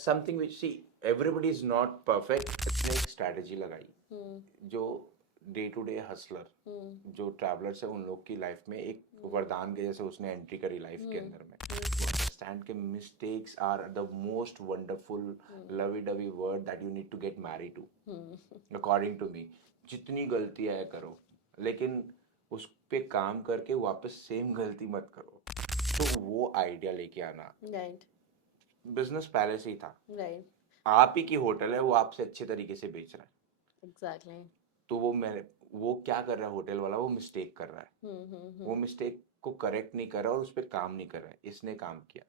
that's something which, see, everybody is not perfect. इसने एक strategy लगाई जो डे टू डे हसलर जो ट्रैवलर्स है उन लोग की लाइफ में एक वरदान के जैसे उसने एंट्री करी लाइफ के अंदर में. अंडरस्टैंड के mistakes are the most wonderful lovey dovey word that you need to get married to, according to me. जितनी गलतियां है करो, लेकिन उस पे काम करके वापस सेम गलती मत करो. तो वो आइडिया लेके आना. राइट. बिजनेस पहले से ही था. राइट. आप ही की होटल है, वो आपसे अच्छे तरीके से बेच रहा है. एग्जैक्टली. तो वो क्या कर रहा है होटल वाला, वो मिस्टेक कर रहा है. वो मिस्टेक को करेक्ट नहीं कर रहा और उस पर काम नहीं कर रहा है. इसने काम किया.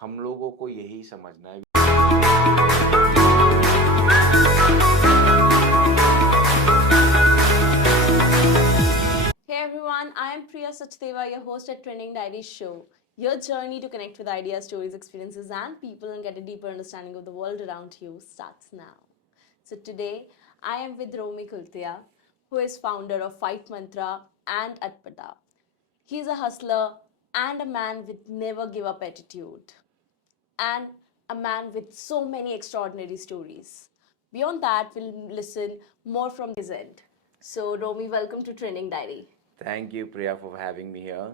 हम लोगों को यही समझना है. Hey everyone, I am Priya Sachdeva, your host at Trending Diary Show. Your journey to connect with ideas, stories, experiences, and people and get a deeper understanding of the world around you starts now. So today, I am with Romi Kultia, who is founder of Fight Mantra and Atpada. He is a hustler and a man with never give up attitude, and a man with so many extraordinary stories. Beyond that, we'll listen more from his end. So, Romi, welcome to Trending Diary. Thank you, Priya, for having me here.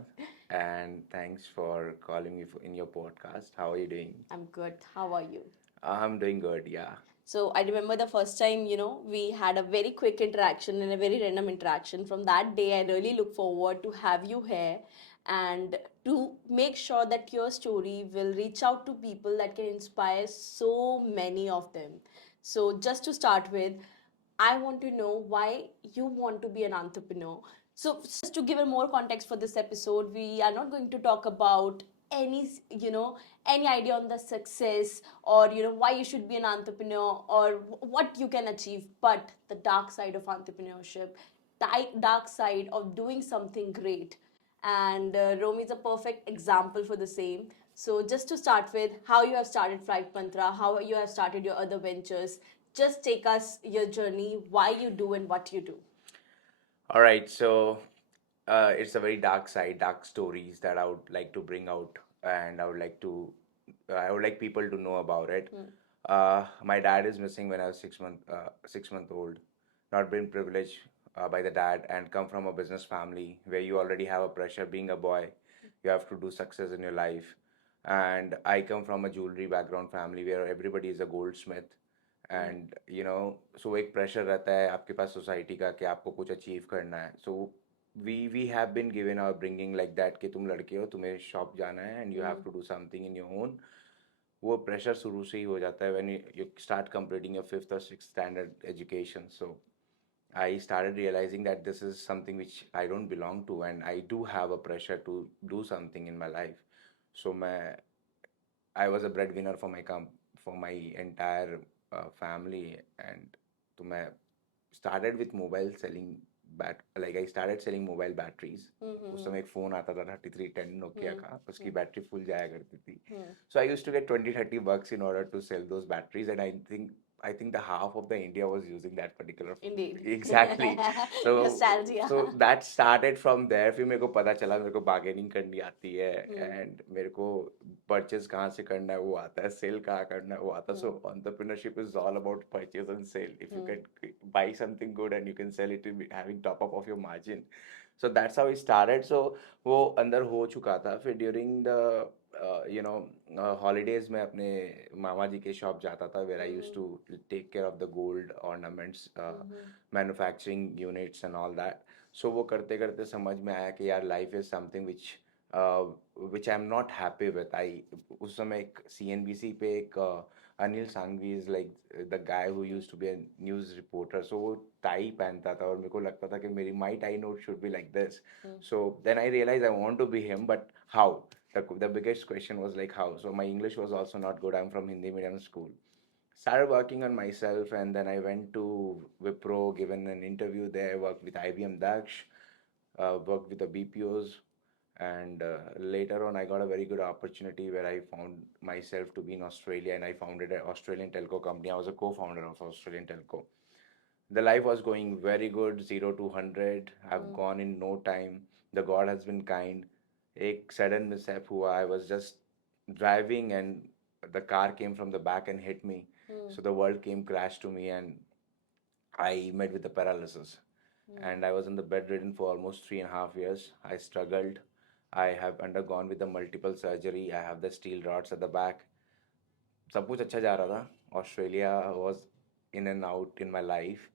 And thanks for calling me in your podcast. How are you doing? I'm good. How are you? I'm doing good, yeah. So I remember the first time, we had a very quick interaction and a very random interaction. From that day, I really look forward to have you here and to make sure that your story will reach out to people that can inspire so many of them. So just to start with, I want to know why you want to be an entrepreneur. So just to give a more context for this episode, we are not going to talk about any any idea on the success or why you should be an entrepreneur or what you can achieve, but the dark side of entrepreneurship, dark side of doing something great. And Romi is a perfect example for the same. So just to start with, how you have started Fight Mantra, how you have started your other ventures, just take us your journey, why you do and what you do. All right, so it's a very dark side, dark stories that I would like to bring out, and I would like people to know about it. My dad is missing when I was 6 month old. Not been privileged by the dad, and come from a business family where you already have a pressure. Being a boy, you have to do success in your life, and I come from a jewelry background family where everybody is a goldsmith. And so एक pressure रहता है आपके पास society का कि आपको कुछ achieve करना है. So we have been given our bringing like that कि तुम लड़के हो, तुम्हें शॉप जाना है and you have to do something in your own. वो प्रेशर शुरू से ही हो जाता है when you start completing your 5th और 6th स्टैंडर्ड एजुकेशन. सो I started realizing that this is something which I don't belong to, and I do have a pressure to do something in my life. So I was a breadwinner for my entire family, and so I started with mobile selling I started selling mobile batteries. उस समय एक phone आता था 3310 Nokia का, उसकी battery full जाया करती थी. So I used to get 20-30 bucks in order to sell those batteries, and I think the half of the India was using that particular phone. Indeed. Exactly. So Nostalgia. so that started from there. फिर मेरे को पता चला मेरे को bargaining करनी आती है, and मेरे को purchase कहाँ से करना है वो आता है, sell कहाँ करना है वो आता है. So entrepreneurship is all about purchase and sale. If you can buy something good and you can sell it, having top up of your margin. So that's how it started. So वो अंदर हो चुका था. फिर during the holidays में अपने मामा जी के shop जाता था where I used to take care of the gold ornaments, manufacturing units and all that. So वो करते करते समझ में आया कि यार life is something which I'm not happy with. उस समय एक CNBC पे एक Anil Sanghvi is like the guy who used to be a news reporter. So वो टाई पहनता था और मेरे को लगता था कि my tie note should be like this. So then I realized I want to be him, but how? The biggest question was like how. So my English was also not good. I'm from Hindi medium school. Started working on myself, and then I went to Wipro, given an interview there, worked with IBM Daksh, worked with the BPOs, and later on I got a very good opportunity where I found myself to be in Australia, and I founded an Australian telco company. I was a co-founder of Australian telco. The life was going very good, 0 to 100. I've gone in no time. The God has been kind. एक sudden mishap हुआ. I was just driving and the car came from the back and hit me. So the world came crash to me, and I met with the paralysis. And I was in the bedridden for almost 3.5 years. I struggled. I have undergone with the multiple surgery. I have the steel rods at the back. सब कुछ अच्छा जा रहा था. Australia was in and out in my life.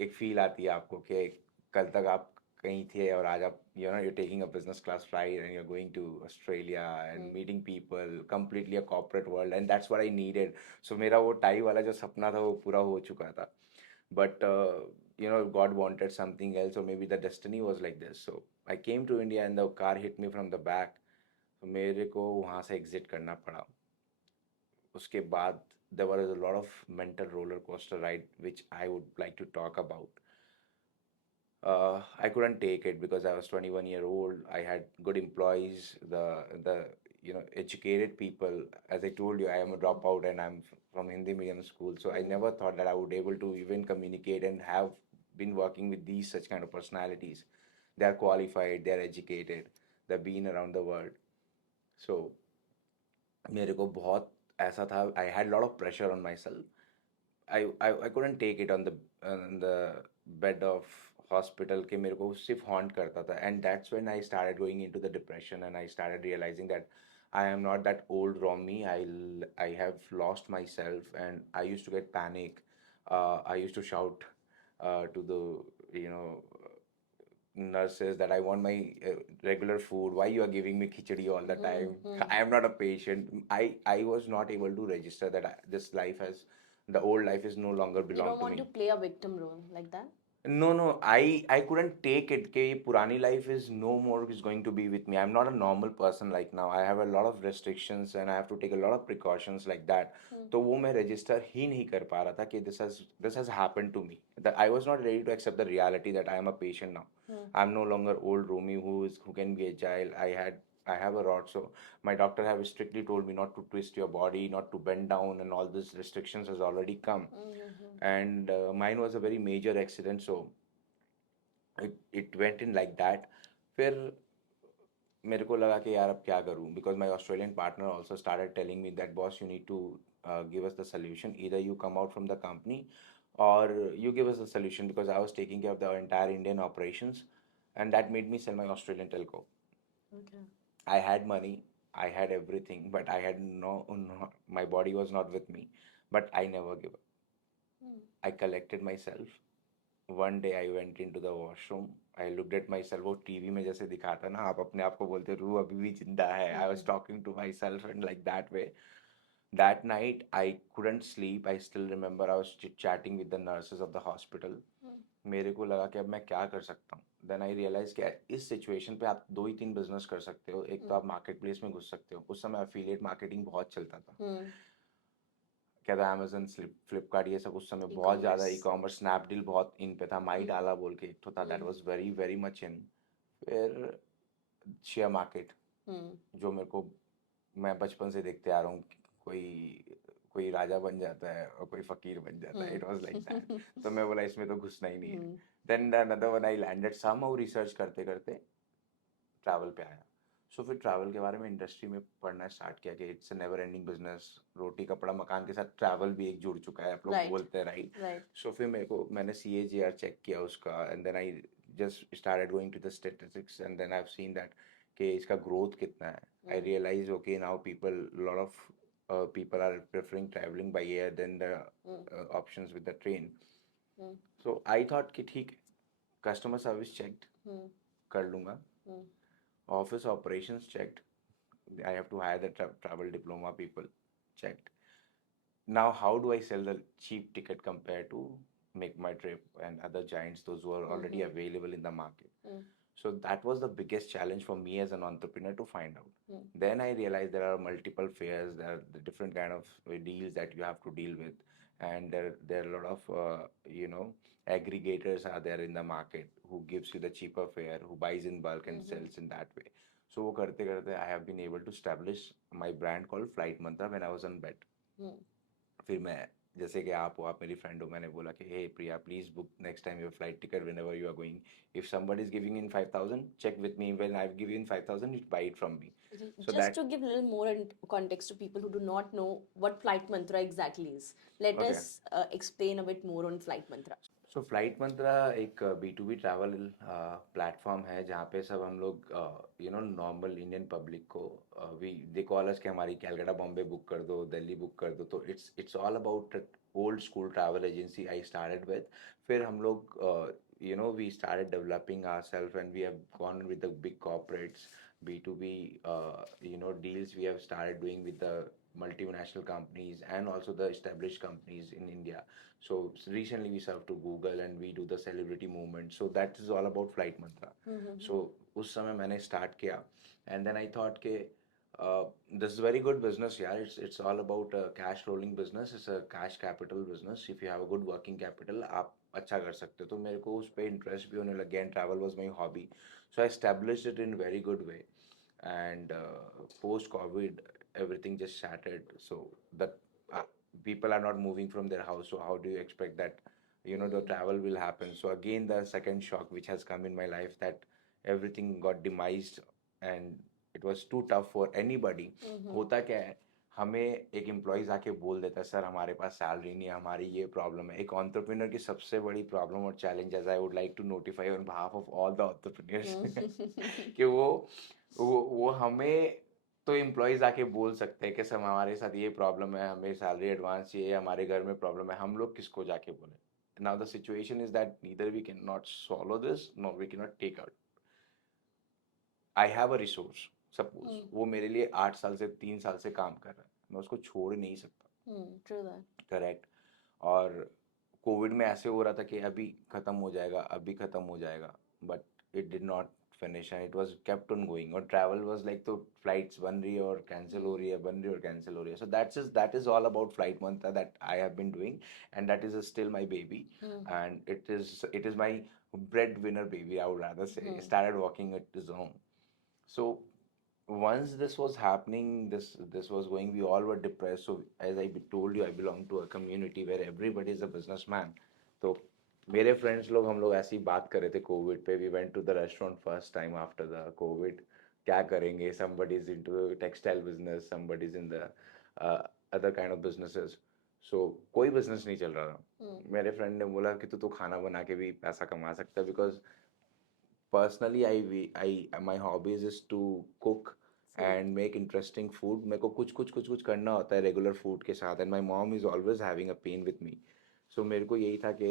एक feel आती है आपको कि कल तक आप कहीं थे और आज आप you're taking a business class flight and you're going to Australia and meeting people, completely a corporate world, and that's what I needed. So मेरा वो टाई वाला जो सपना था वो पूरा हो चुका था. But God wanted something else, or maybe the destiny was like this. So I came to India and the car hit me from the back. So मेरे को वहाँ से एग्जिट करना पड़ा. उसके बाद there was a lot of mental roller coaster ride which I would like to talk about. I couldn't take it because I was 21-year-old. I had good employees, the educated people. As I told you, I am a dropout and I'm from Hindi medium school, so I never thought that I would able to even communicate and have been working with these such kind of personalities. They are qualified, they are educated, they've been around the world. So मेरे को बहुत ऐसा था. I had a lot of pressure on myself. I couldn't take it on the bed of hospital कि मेरे को सिर्फ haunt करता था. And that's when I started going into the depression, and I started realizing that I am not that old Romy. I have lost myself, and I used to get panic. I used to shout to the nurses that I want my regular food. Why you are giving me khichdi all the time? I am not a patient. I was not able to register that this life has, the old life is no longer You belong don't to want me. to play a victim role like that? No. I couldn't take it. कि ये पुरानी life is no more is going to be with me. I'm not a normal person like now. I have a lot of restrictions and I have to take a lot of precautions like that. तो वो मैं register ही नहीं कर पा रहा था कि this has happened to me. That I was not ready to accept the reality that I am a patient now. I'm no longer old Romy who can be agile. I have a rod, so my doctor have strictly told me not to twist your body, not to bend down, and all these restrictions has already come. And mine was a very major accident, so it went in like that. फिर मेरे को लगा कि यार अब क्या करूं, because my Australian partner also started telling me that boss, you need to give us the solution. Either you come out from the company or you give us a solution, because I was taking care of the entire Indian operations, and that made me sell my Australian telco. Okay. I had money, I had everything, but I had no, my body was not with me. But I never give up. I collected myself. One day I went into the washroom. I looked at myself. वो TV में जैसे दिखाता ना, आप अपने आप को बोलते रू अभी भी जिंदा है. I was talking to myself and like that way. That night I couldn't sleep. I still remember I was chit-chatting with the nurses of the hospital. मेरे को लगा कि अब मैं क्या कर सकता हूँ. Then I realized कि इस सिचुएशन पे आप 2 ही 3 बिजनेस कर सकते हो. एक तो आप मार्केट प्लेस में घुस सकते हो. उस समय अफिलिएट मार्केटिंग बहुत चलता था. क्या था, अमेजन, फ्लिपकार्ट, ये सब उस समय बहुत ज़्यादा. ई कॉमर्स, स्नैपडील बहुत इन पे था. माई डाला बोल के एक तो था, that was very very much in. फिर शेयर मार्केट, जो मेरे को, मैं बचपन से देखते आ रहा हूँ, कोई कोई राजा बन जाता है और कोई फकीर बन जाता है. It was like that. तो मैं बोला इसमें तो घुसना ही नहीं है. Then another one I landed somehow. Research करते करते ट्रैवल पे आया. सो फिर ट्रैवल के बारे में इंडस्ट्री में पढ़ना स्टार्ट किया कि it's a never ending business. रोटी कपड़ा मकान के साथ ट्रैवल भी एक जुड़ चुका है, आप लोग बोलते हैं, राइट. सो फिर मैंने CAGR चेक किया उसका, and then I just started going to the statistics, and then I have seen that कि इसका ग्रोथ कितना है. I realise okay now people, lot of people are preferring traveling by air than the options with the train. So I thought कि ठीक, customer service checked, कर लूँगा. Office operations checked. I have to hire the travel diploma people, checked. Now how do I sell the cheap ticket compared to Make My Trip and other giants, those who are already available in the market? So that was the biggest challenge for me as an entrepreneur to find out. Then I realized there are multiple fares, there are the different kind of deals that you have to deal with, and there are a lot of aggregators are there in the market who gives you the cheaper fare, who buys in bulk and sells in that way. So वो करते करते I have been able to establish my brand called Flight Mantra when I was on bed. फिर मैं जैसे कि आप हो, आप मेरी फ्रेंड हो, मैंने बोला कि hey Priya please book next time your flight ticket whenever you are going, if somebody is giving in 5,000, check with me, when I give you in 5,000 you buy it from me. So Just that to give a little more context to people who do not know what Flight Mantra exactly is, let okay. us explain a bit more on Flight Mantra. So Flight Mantra एक B2B travel platform है जहाँ पे सब हम लोग normal Indian public को we they call अस कि हमारी कैलकाटा बॉम्बे बुक कर दो, दिल्ली बुक कर दो, तो it's all about old school travel agency I started with. फिर हम लोग we started developing ourself and we have gone with the big corporates, B2B deals we have started doing with the multinational companies and also the established companies in India. So recently we serve to Google and we do the celebrity movement. So that is all about Flight Mantra. So उस समय मैंने start किया and then I thought कि this is very good business. Yeah, it's all about cash rolling business. It's a cash capital business. If you have a good working capital, आप अच्छा कर सकते हो. तो मेरे को उस पे interest भी होने लग गया and travel was my hobby. So I established it in very good way. And post COVID, everything just shattered. So that uh, people are not moving from their house. So how do you expect that the travel will happen? So again, the second shock which has come in my life, that everything got demised and it was too tough for anybody. होता क्या है, हमें एक employees आके बोल देता है sir हमारे पास सैलरी नहीं है, हमारी ये प्रॉब्लम है. एक एंटरप्रेन्योर की सबसे बड़ी प्रॉब्लम और challenge, as I would like to notify on behalf of all the entrepreneurs, कि वो हमें तो एम्प्लॉयज़ आके बोल सकते हैं कि सर हमारे साथ ये प्रॉब्लम है, हमें सैलरी एडवांस चाहिए, हमारे घर में प्रॉब्लम है. हम लोग किसको जाके बोले? Now the situation is that neither we can not solve this, no we can not take out. I have a resource, suppose वो मेरे लिए 8 साल से 3 साल से काम कर रहा है, मैं उसको छोड़ नहीं सकता. True that. करेक्ट. और कोविड में ऐसे हो रहा था कि अभी ख़त्म हो जाएगा, अभी ख़त्म हो जाएगा, but it did not finish and it was kept on going. और ट्रैवल वाज लाइक, तो फ्लाइट्स बन रही है और कैंसिल हो रही है, बन रही है और कैंसिल हो रही है. So that is all about flight Mantra that I have been doing and that is still my baby and it is my bread winner baby, I would rather say. Started walking at his own. So once this was happening, this was going, we all were depressed. So as told you, I belong to a community where everybody is a businessman. तो मेरे friends लोग, हम लोग ऐसी बात कर रहे थे कोविड पे. We went to the restaurant first time after the COVID. क्या करेंगे? somebody is into textile business, somebody is in the other kind of businesses. So कोई बिजनेस नहीं चल रहा था. मेरे फ्रेंड ने बोला कि तू तो खाना बना के भी पैसा कमा सकता है, because personally my hobbies is to cook and make interesting food. मेरे को कुछ करना होता है रेगुलर फूड के साथ, and my mom is always having a pain with me. So मेरे को यही था कि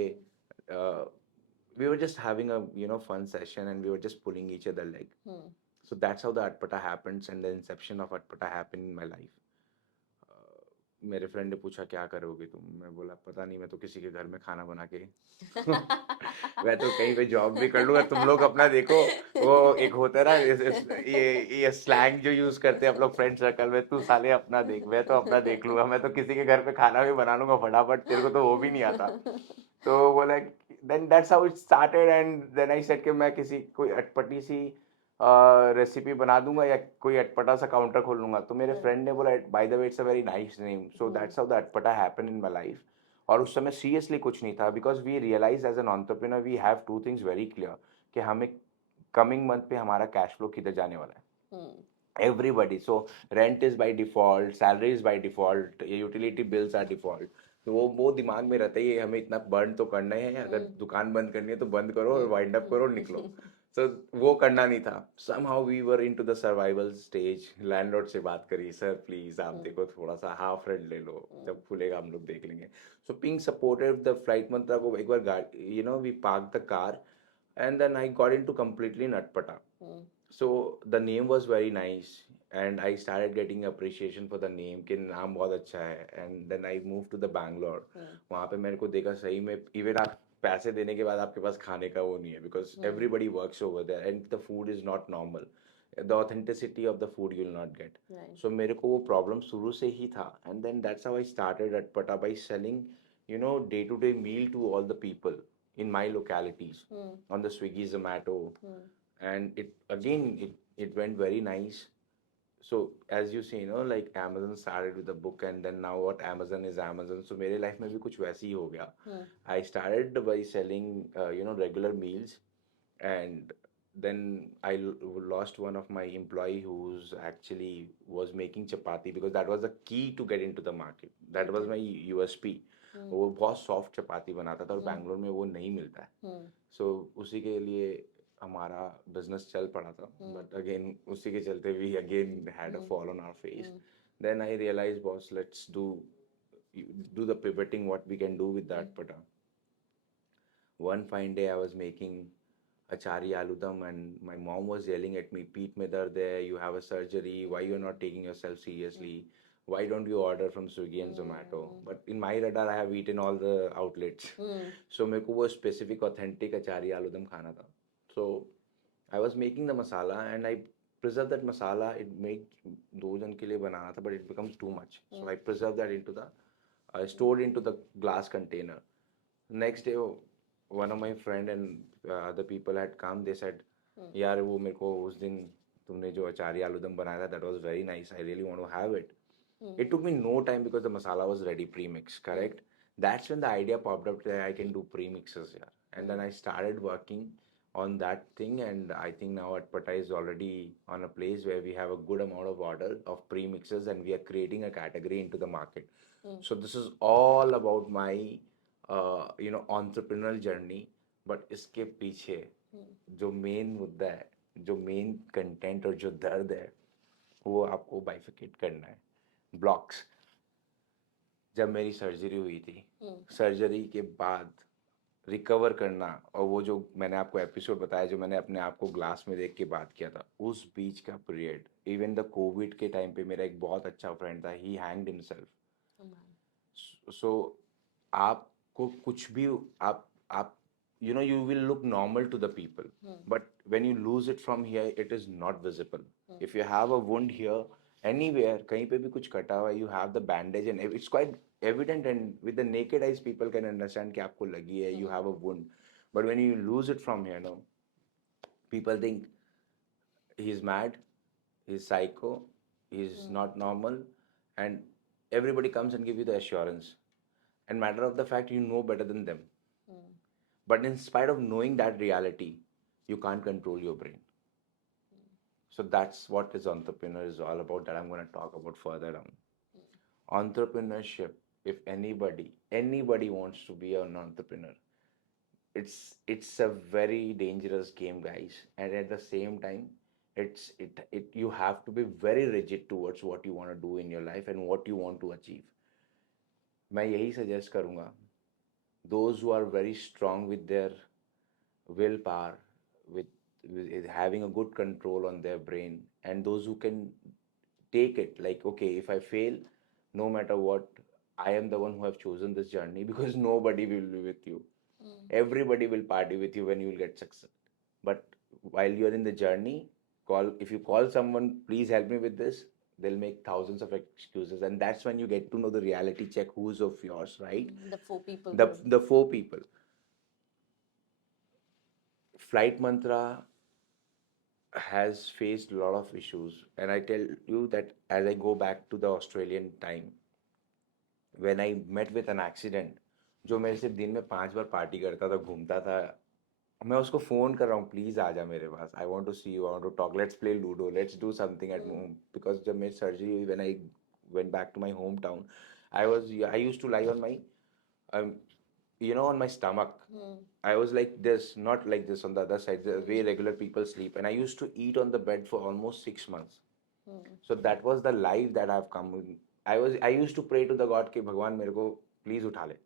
we were just having a fun session and we were just pulling each other leg. So that's how the Atpata happens and the inception of Atpata happened in my life. मेरे friend ने पूछा क्या करोगे तुम? मैं बोला पता नहीं, मैं तो किसी के घर में खाना बना के मैं तो कहीं पे जॉब भी कर लूंगा, तुम लोग अपना देखो. वो एक होता है ना, ये स्लैंग जो यूज करते हैं आप लोग फ्रेंड सर्कल में, तू साले अपना देख, मैं तो अपना देख लूंगा, मैं तो किसी के घर पे खाना भी बना लूंगा फटाफट, तेरे को तो वो भी नहीं आता. तो बोला then that's how it started and then I said कि मैं किसी कोई अटपटी सी रेसिपी बना दूंगा या कोई अटपटा सा काउंटर खोल लूंगा. तो मेरे फ्रेंड ने बोला by the way it's a very nice name. So that's how the अटपटा हैपेंड इन माय लाइफ. और उस समय सीरियसली कुछ नहीं था, because we realise as an entrepreneur we have to things very clear कि हमें कमिंग मंथ पे हमारा कैश फ्लो किधर जाने वाला है. Everybody. So rent is by default, salary is by default, utility bills are default. तो वो दिमाग में रहता है ये हमें इतना बर्न तो करना ही है, अगर दुकान बंद करनी है तो बंद करो और वाइंड अप करो और निकलो. सो वो करना नहीं था. somehow we were into the survival stage. Landlord से बात करी, सर प्लीज आप देखो थोड़ा सा हाफ रेंट ले लो, जब खुलेगा हम लोग देख लेंगे. So being supportive the Flight Mantra को एक बार we park the car and then I got into completely Natpata. So the name was very nice and I started getting appreciation for the name कि नाम बहुत अच्छा है. And then I moved to the Bangalore. वहाँ पे मेरे को देखा सही में even आप पैसे देने के बाद आपके पास खाने का वो नहीं है, because everybody works over there and the food is not normal. The authenticity of the food you will not get. So मेरे को वो problem शुरू से ही था. And then that's how I started Atpata by selling day-to-day meal to all the people in my localities on the Swiggy, Zomato, and it went very nice. so as you see, like Amazon started with a book, and then now what Amazon is Amazon. So मेरे life में भी कुछ वैसे ही हो गया. Hmm. I started by selling regular meals, and then lost one of my employee who's actually was making chapati, because that was the key to get into the market. That was Okay. my USP. Hmm. वो बहुत soft चपाती बनाता था और Hmm. Bangalore में वो नहीं मिलता है. Hmm. सो उसी के लिए हमारा बिजनेस चल पड़ा था, Hmm. बट अगेन उसी के चलते we again had a Hmm. Fall on our face. Hmm. Then I realise boss, let's do the pivoting what we can do with that. But one fine day I was making achari aludam, and my mom was yelling at me, "Peet mein dard hai, you have a surgery, why you're not taking yourself seriously? Why don't you order from Swiggy and Zomato?" But in my radar, I have eaten all the outlets. Hmm. So मेरे को वो specific authentic achari aludam खाना था. So I was making the masala, and I preserved that masala. It made दो जन के लिए बनाना था, but it becomes too much. So I preserved that into the stored into the glass container. Next day, one of my friend and other people had come. They said, यार वो मेरे को उस दिन तुमने जो अचारी आलूदम बनाया था, that was very nice. I really want to have it. It took me no time because the masala was ready pre-mixed, correct? That's when the idea popped up that I can do pre-mixes here. And then I started working on that thing, and I think now Atpata is already on a place where we have a good amount of order of pre-mixes, and we are creating a category into the market. So this is all about my entrepreneurial journey. But इसके पीछे जो main मुद्दा है, जो main content और जो दर्द है, वो आपको बाइफिकेट करना है. ब्लॉक्स. जब मेरी सर्जरी हुई थी, सर्जरी के बाद रिकवर करना, और वो जो मैंने आपको एपिसोड बताया, जो मैंने अपने आप को ग्लास में देख के बात किया था, उस बीच का पीरियड, इवन द कोविड के टाइम पे मेरा एक बहुत अच्छा फ्रेंड था, ही हैंग्ड हिमसेल्फ. सो आपको कुछ भी आप you will look normal to the people, but when you lose it from here, it is not visible. If you have a wound here, anywhere, कहीं पे भी कुछ कटा हुआ है, you have the bandage, and it's quite evident, and with the naked eyes people can understand कि आपको लगी है, you have a wound. But when you lose it from here, no, people think he's mad, he's psycho, he's not normal, and everybody comes and give you the assurance. And matter of the fact, you know better than them. But in spite of knowing that reality, you can't control your brain. So that's what this entrepreneur is all about, that I'm going to talk about further down. Entrepreneurship, if anybody wants to be an entrepreneur, it's a very dangerous game, guys. And at the same time, it you have to be very rigid towards what you want to do in your life and what you want to achieve. मैं यही suggest करूँगा, those who are very strong with their willpower, with having a good control on their brain, and those who can take it like, okay, if I fail, no matter what, I am the one who have chosen this journey, because nobody will be with you. Everybody will party with you when you will get success. But while you're in the journey, if you call someone, please help me with this, they'll make thousands of excuses, and that's when you get to know the reality check who's of yours, right? The four people. The four people. Flight Mantra has faced a lot of issues, and I tell you that as I go back to the Australian time, when I met with an accident, जो मेरे से दिन में 5 बार party करता था, घूमता था, मैं उसको फ़ोन कर रहा हूँ, प्लीज़ आ जा मेरे पास, I want to see you, I want to talk, let's play Ludo, let's do something at home. Because जब मेरी सर्जरी हुई, when I went back to my hometown, I used to lie on my um, on my stomach. I was like this, not like this on the other side, the way regular people sleep. And I used to eat on the bed for almost 6 months. So that was the life that I've come with. I used to pray to the God कि भगवान मेरे को please उठा ले.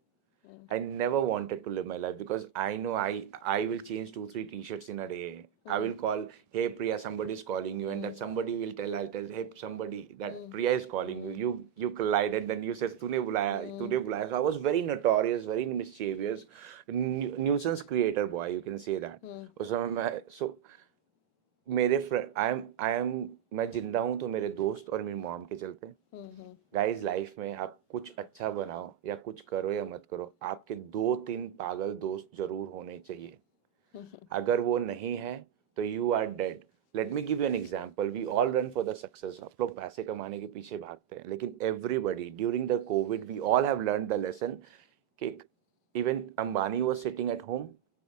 I never wanted to live my life, because I know I will change 2-3 t-shirts in a day. I will call, hey Priya, somebody is calling you, and that somebody will I'll tell, hey somebody, that Priya is calling you. You collided, then you says तूने बुलाया. So I was very notorious, very mischievous, nuisance creator boy, you can say that. So मेरे friend I am मैं जिंदा हूँ तो मेरे दोस्त और मेरी मॉम के चलते हैं. गाइस, लाइफ में आप कुछ अच्छा बनाओ या कुछ करो या मत करो, आपके 2-3 पागल दोस्त जरूर होने चाहिए. अगर वो नहीं है तो you are dead. Let me give you an example, we all run for the success, आप लोग पैसे कमाने के पीछे भागते हैं, लेकिन everybody during the COVID we all have learn the lesson कि even Ambani was sitting at home,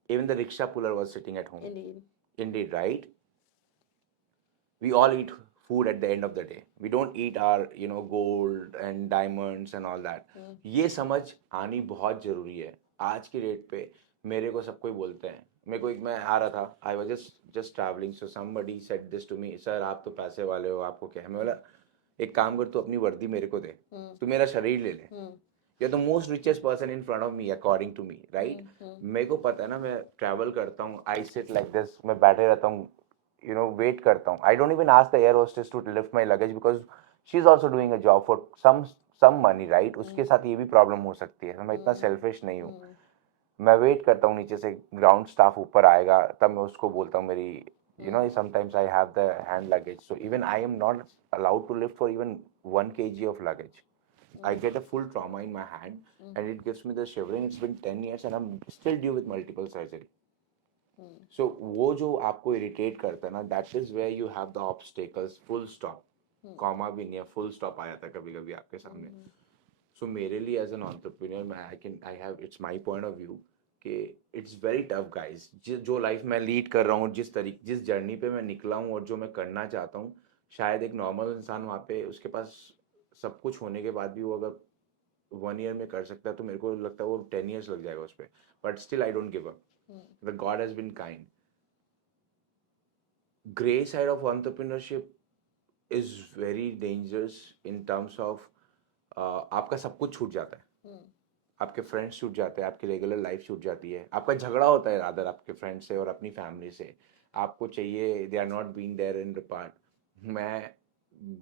even the rickshaw puller was sitting at home. Indeed. Indeed, right? We all eat food at the end of the day. We don't eat our, gold and diamonds and all that. ये समझ आनी बहुत जरूरी है आज की date पे। मेरे को सब कोई बोलते हैं, मैं आ रहा था, I was just travelling, so somebody said this to me, sir आप तो पैसे वाले हो, आपको क्या है? मैं बोला एक काम कर, तू अपनी वर्दी मेरे को दे, तू मेरा शरीर ले ले, you are the most richest person in front of me according to me, right? मेरे को पता है ना, मैं ट्रैवल करता हूँ, आई सिट लाइक दिस, मैं बैठे रहता हूँ, वेट करता हूँ, I don't even ask the air hostess to lift my luggage because she is also doing a job for some money, right? उसके साथ ये भी प्रॉब्लम हो सकती है, मैं इतना सेल्फिश नहीं हूँ। मैं वेट करता हूँ, नीचे से ग्राउंड स्टाफ ऊपर आएगा, तब मैं उसको बोलता हूँ मेरी, sometimes I have the hand luggage, so even I am not allowed to lift for even 1 kg of luggage. I get a full trauma in my hand, and it gives me the shivering. It's been 10 years and I'm still due with multiple surgery. So वो जो आपको irritate करता है ना, that is where you have the obstacles, full stop, comma भी नहीं है, full stop आ जाता है कभी कभी आपके सामने। सो मेरे लिए एज एन एंटरप्रेन्योर, मैं I have, it's my point of view कि इट्स वेरी टफ गाइस। जो लाइफ मैं लीड कर रहा हूँ, जिस जर्नी पे मैं निकला हूँ और जो मैं करना चाहता हूँ, शायद एक नॉर्मल इंसान वहाँ पे उसके पास सब कुछ होने के बाद भी वो अगर 1 ईयर में कर सकता है, तो मेरे को लगता है वो 10 ईयर्स लग जाएगा उस पर। But still I don't give up, the God has been kind. Gray side of entrepreneurship is very dangerous in terms of आपका सब कुछ छूट जाता है, आपके फ्रेंड्स छूट जाते हैं, आपकी रेगुलर लाइफ छूट जाती है, आपका झगड़ा होता है रादर आपके फ्रेंड्स से और अपनी फैमिली से, आपको चाहिए, they are not being there in the part. मैं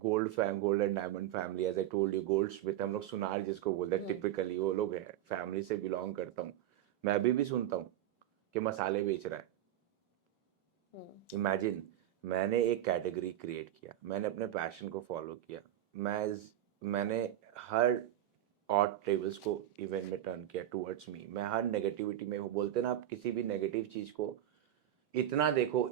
gold and diamond family, as I told you, goldsmith, हम लोग सुनार जिसको बोलते हैं टिपिकली, वो लोग हैं, फैमिली से बिलोंग करता हूँ। मैं अभी भी सुनता हूँ कि मसाले बेच रहा है। इमेजिन, मैंने एक कैटेगरी क्रिएट किया, मैंने अपने पैशन को फॉलो किया, मैंने हर ऑड टेबल्स को इवेंट में टर्न किया टूवर्ड्स मी। मैं हर नेगेटिविटी में, वो बोलते ना, आप किसी भी नेगेटिव चीज़ को इतना देखो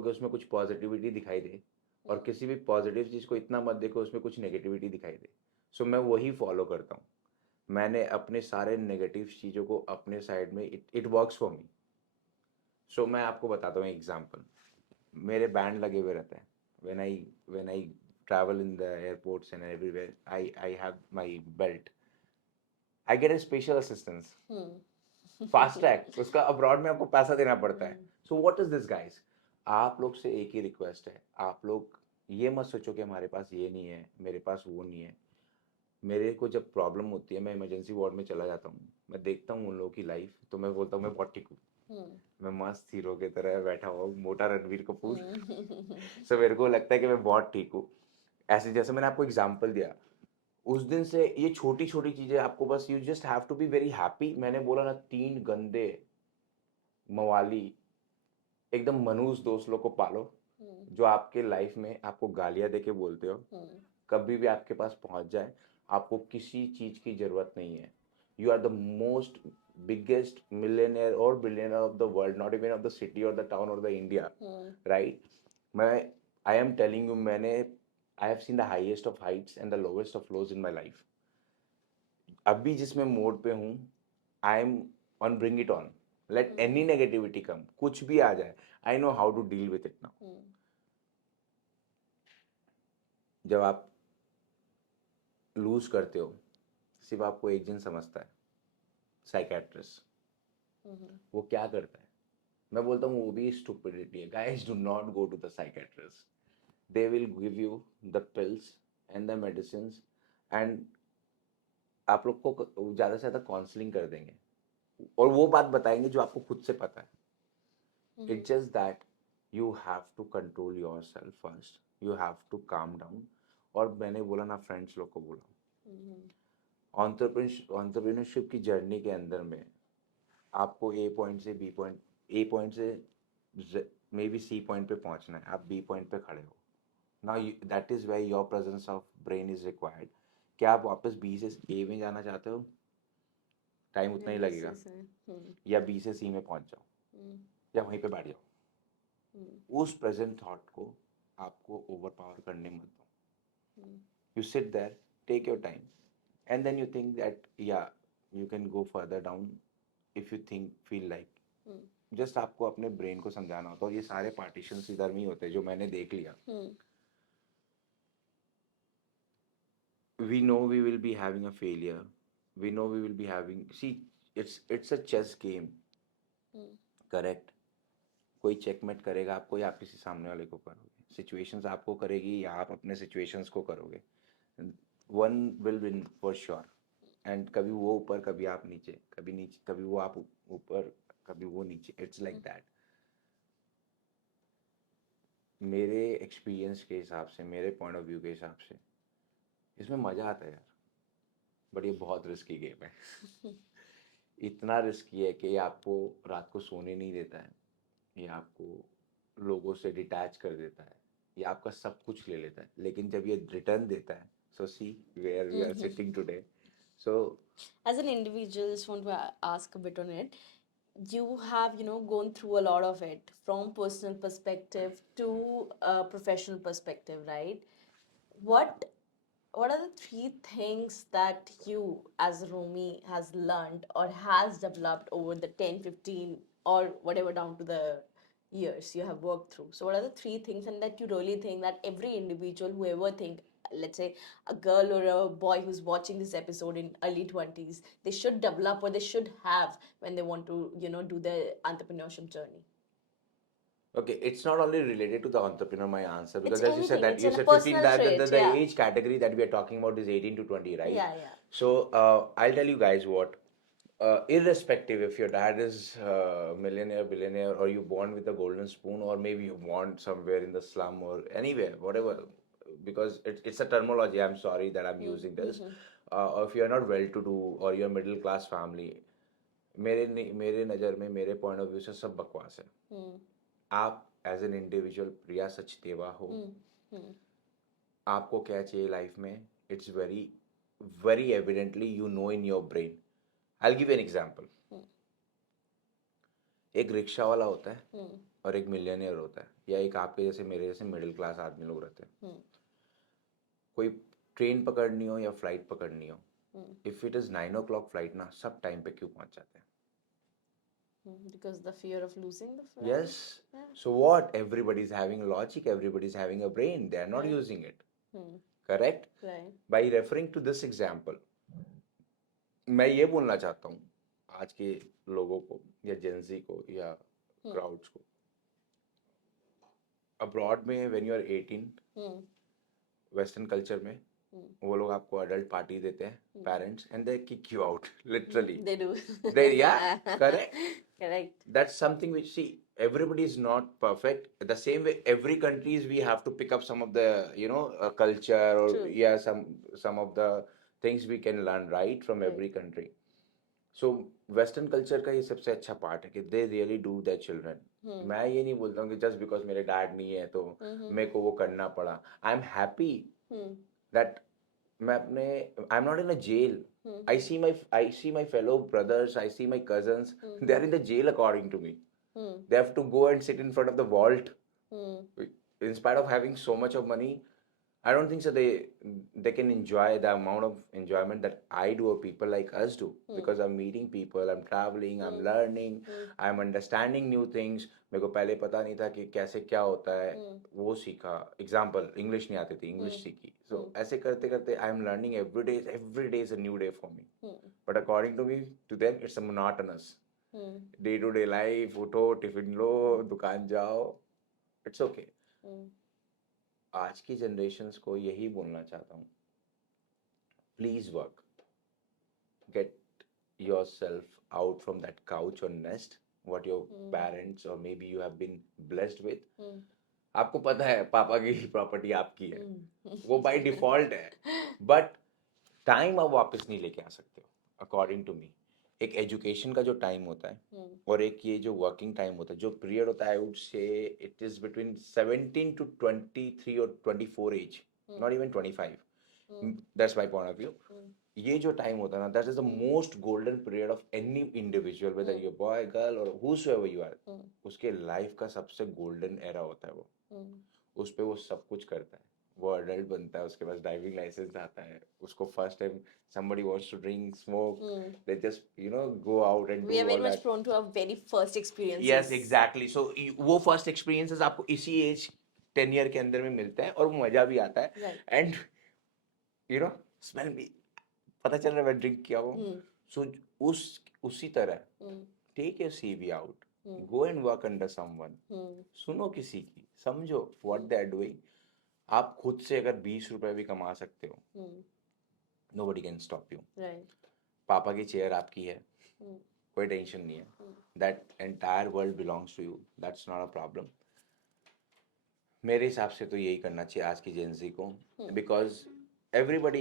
कि उसमें कुछ पॉजिटिविटी दिखाई दे, और किसी भी पॉजिटिव चीज़ को इतना मत देखो उसमें कुछ नेगेटिविटी दिखाई दे। सो मैं वही फॉलो करता हूँ। मैंने अपने सारे नेगेटिव चीज़ों को अपने साइड में, इट वर्क्स फॉर मी। सो मैं आपको बताता हूँ एग्जाम्पल। मेरे बैंड लगे हुए रहते हैं, when I travel in the airports and everywhere, I have my belt, I get a special assistance, fast track, उसका अब्रॉड में आपको पैसा देना पड़ता है। So what is this guys? आप लोग से एक ही रिक्वेस्ट है, आप लोग ये मत सोचो कि हमारे पास ये नहीं है, मेरे पास वो नहीं है। मेरे को जब प्रॉब्लम होती है, मैं इमरजेंसी वार्ड में चला जाता हूँ, मैं देखता हूँ उन लोगों की लाइफ, तो मैं बोलता हूँ मैं बहुत ठीक हूँ, मैं मस्त हीरो की तरह बैठा हुआ, मोटा रणवीर कपूर। सो मेरे को लगता है कि मैं बहुत ठीक हूँ। ऐसे जैसे मैंने आपको एग्जांपल दिया, उस दिन से ये छोटी छोटी चीजें आपको, बस you just have to be very happy. मैंने बोला ना, 3 गंदे मवाली एकदम मनूस दोस्त लोग को पालो, जो आपके लाइफ में आपको गालियां देके बोलते हो, कभी भी आपके पास पहुंच जाए, आपको किसी चीज की जरूरत नहीं है। You are the most biggest millionaire और billionaire of the world, not even of the city और द टाउन और द इंडिया, राइट? मैं I am telling you, I have seen the highest of heights and the lowest of lows in my life. अभी जिसमें mode पे हूँ, I am on bring it on, let any negativity come, कुछ भी आ जाए, I know how to deal with it now. जब आप लूज करते हो, सिर्फ आपको एक जन समझता है, साइकेट्रिस्ट। वो क्या करता है? मैं बोलता हूँ वो भी स्टुपिडिटी है। Guys, do not go to the psychiatrist, they will give you the pills and the medicine, and आप लोग को ज़्यादा से ज़्यादा काउंसलिंग कर देंगे, और वो बात बताएंगे जो आपको खुद से पता है। It's just that you have to control yourself first, you have to calm down. और मैंने बोला ना, फ्रेंड्स लोग को बोला, एंटरप्रेन्योरशिप की जर्नी के अंदर में आपको ए पॉइंट से मे बी सी पॉइंट पे पहुंचना है, आप बी पॉइंट पे खड़े हो। Now that is where your presence of brain is required. क्या आप वापस बी से ए में जाना चाहते हो? टाइम उतना ही लगेगा, या बी से सी में पहुंच जाओ, या वहीं पे बैठ जाओ। उस प्रेजेंट थॉट को आपको ओवर पावर करने मत दो. Hmm. You sit there, take your time, and then you think that yeah, you can go further down if you feel like. Hmm. Just आपको अपने ब्रेन को समझाना होता है. और ये सारे पार्टीशन इधर में ही होते हैं जो मैंने देख लिया. Hmm. We know we will be having a failure. We know we will be having. See, it's a chess game. Hmm. Correct. कोई चेकमेट करेगा आपको या आप किसी सामने वाले को करोगे. सिचुएशंस आपको करेगी या आप अपने सिचुएशंस को करोगे. One will win for sure. And कभी वो ऊपर कभी आप नीचे, कभी नीचे कभी वो आप ऊपर कभी वो नीचे. It's like that. मेरे एक्सपीरियंस के हिसाब से, मेरे पॉइंट ऑफ व्यू के हिसाब से इसमें मज़ा आता है यार. बट ये बहुत रिस्की गेम है. इतना रिस्की है कि ये आपको रात को सोने नहीं देता है. ये आपको लोगों से डिटैच कर देता है. ये आपका सब कुछ ले लेता है. लेकिन जब ये रिटर्न देता है, so see where we are sitting today. So As an individual, just want to ask a bit on it. You have, gone through a lot of it from personal perspective to a professional perspective, right? What what are the three things that you as Romi has learned or has developed over the 10, 15, or whatever down to the years you have worked through? So what are the three things, and that you really think that every individual, whoever think, let's say a girl or a boy who's watching this episode in early 20s, they should develop or they should have when they want to, do their entrepreneurship journey? okay, it's not only related to the entrepreneur, my answer, because It's as you said anything. that It's you in a said 15, personal trait. the Yeah. age category that we are talking about is 18 to 20, right? Yeah, yeah. So I'll tell you guys what. Irrespective if your dad is millionaire, billionaire, or you born with a golden spoon, or maybe you born somewhere in the slum or anywhere, whatever, because it's a terminology. I'm sorry that I'm using this. Or if you're not well-to-do or you're middle class family, मेरे नज़र में, मेरे point of view से सब बकवास है. आप as an individual प्रिया सचदेवा हो. आपको क्या चाहिए लाइफ में? It's very very evidently you know in your brain. I will give an example. एक रिक्शा वाला होता है और एक मिलियनियर होता है, या एक आपके जैसे मेरे जैसे मिडिल क्लास आदमी लोग रहते हैं. कोई ट्रेन पकड़नी हो या फ्लाइट पकड़नी हो, if it is 9 o'clock flight ना, सब टाइम पे क्यों पहुंच जाते हैं? Because the fear of losing the flight. Yes. Yeah. So what? Everybody's having logic, everybody's having a brain, they are not Right. using it. Correct? Right. By referring to this example, मैं ये बोलना चाहता हूँ आज के लोगों को या जेंजी को या क्राउड्स को. अब्रॉड में when you are 18, western culture में वो लोग आपको अडल्ट पार्टी देते हैं, parents, and they kick you out literally. They do. Yeah, correct. Correct. That's something which, see, everybody is not perfect. The same way every countries we have to pick up some of the culture, or True. yeah, some of the things we can learn right from Right. every country. So western culture का ये सबसे अच्छा part है कि they really do their children. मैं ये नहीं बोलता हूँ कि just because मेरे डैड नहीं है तो मेरे को वो करना पड़ा. I'm happy that मैं अपने, I'm not in a jail. I see my fellow brothers, I see my cousins, they are in the jail according to me. They have to go and sit in front of the vault. In spite of having so much of money, I don't think so they can enjoy the amount of enjoyment that I do or people like us do, because I'm meeting people, I'm traveling, I'm learning, I'm understanding new things. मेरे को पहले पता नहीं था कि कैसे क्या होता है, वो सीखा. एग्जाम्पल, इंग्लिश नहीं आती थी, इंग्लिश सीखी. So ऐसे करते करते I am learning every day is a new day for me. But according to me, to them it's a monotonous day to day life. उठो, टिफिन लो, दुकान जाओ, it's okay. आज की जनरेशन्स को यही बोलना चाहता हूँ, please work, get yourself out from that couch और नेस्ट व्हाट योर पेरेंट्स और maybe you have been blessed with. आपको पता है पापा की प्रॉपर्टी आपकी है, वो बाय डिफॉल्ट है, बट टाइम आप वापस नहीं लेके आ सकते हो. अकॉर्डिंग टू मी, एक एजुकेशन का जो टाइम होता है और एक ये जो वर्किंग टाइम होता है, जो पीरियड होता है, I would say it is between 17 to 23 or 24 age, not even 25. That's my point of view. ये जो टाइम होता है ना, that is the most golden period of any individual, whether you boy girl और whosoever you are, उसके life का सबसे golden era होता है वो। उस पे वो सब कुछ करता है, वो अडल्ट बनता है, उसके पास ड्राइविंग लाइसेंस आता है, उसको first time somebody wants to drink, smoke, they just go out and We do are very all much that. prone to our very first Yes, experiences. exactly. So वो first experiences आपको इसी as 10 year के अंदर में मिलता है, और वो मजा भी आता है, Right. एंड स्मेल भी पता चल रहा है मैं ड्रिंक किया हूँ। सो उसी तरह take your CV out, go and work under someone, सुनो किसी की, समझो व्हाट दे आर डूइंग। आप खुद से अगर 20 रुपए भी कमा सकते हो, नोबडी कैन स्टॉप यू। पापा की चेयर आपकी है, कोई टेंशन नहीं है, that entire world belongs to you, that's not a problem. मेरे हिसाब से तो यही करना चाहिए आज की जेंजी को, because everybody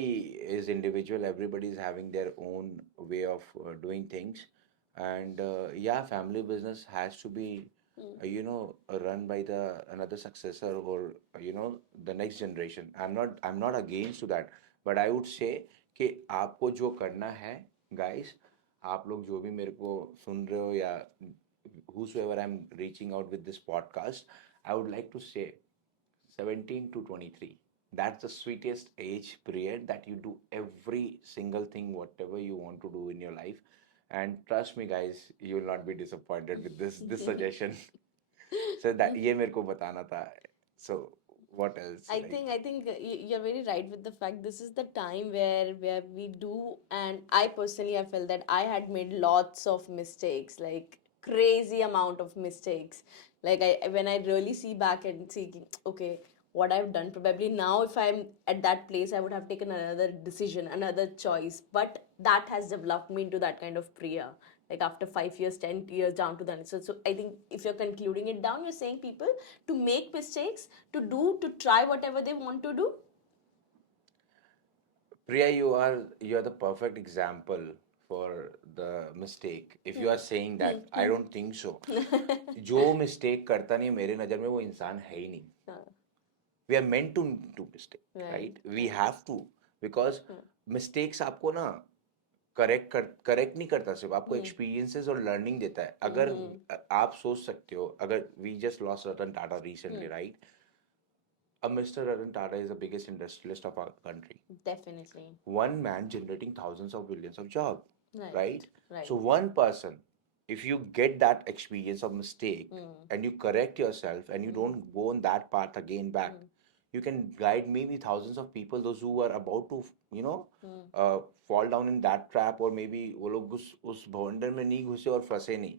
is individual, everybody is having their own way of doing things, and yeah, family business has to be run by the another successor, or the next generation. I'm not against to that, but I would say कि आपको जो करना है guys, आप लोग जो भी मेरे को सुन रहे हो, या whosoever I'm reaching out with this podcast, I would like to say 17 to 23, that's the sweetest age period that you do every single thing whatever you want to do in your life, and trust me guys, you will not be disappointed with this suggestion. So that ये मेरे को बताना था. So what else? I think you're very right with the fact this is the time where we do, and I personally, I felt that I had made lots of mistakes, like crazy amount of mistakes. Like when I really see back and see, okay, what I've done, probably now if I'm at that place I would have taken another decision, another choice, but that has developed me into that kind of Priya, like after 5 years, 10 years down to that. So I think if you're concluding it down, you're saying people to make mistakes, to try whatever they want to do. Priya, you are the perfect example for the mistake. If you are saying that, I don't think so. जो mistake करता नहीं मेरे नज़र में वो इंसान है ही नहीं. We are meant to do mistake, right? We have to, because mistakes आपको ना करेक्ट नहीं करता, सिर्फ आपको एक्सपीरियंसेस और लर्निंग देता है. अगर आप सोच सकते हो, अगर we just lost Ratan Tata recently, right? Mr. Ratan Tata is the biggest industrialist of our country. Definitely. One man generating thousands of billions of jobs, Right. So one person, if you get that experience of mistake and you correct yourself and you don't go on that path again back, you can guide maybe thousands of people, those who are about to, fall down in that trap, or maybe वो लोग उस भवंडर में नहीं घुसे और फंसे नहीं.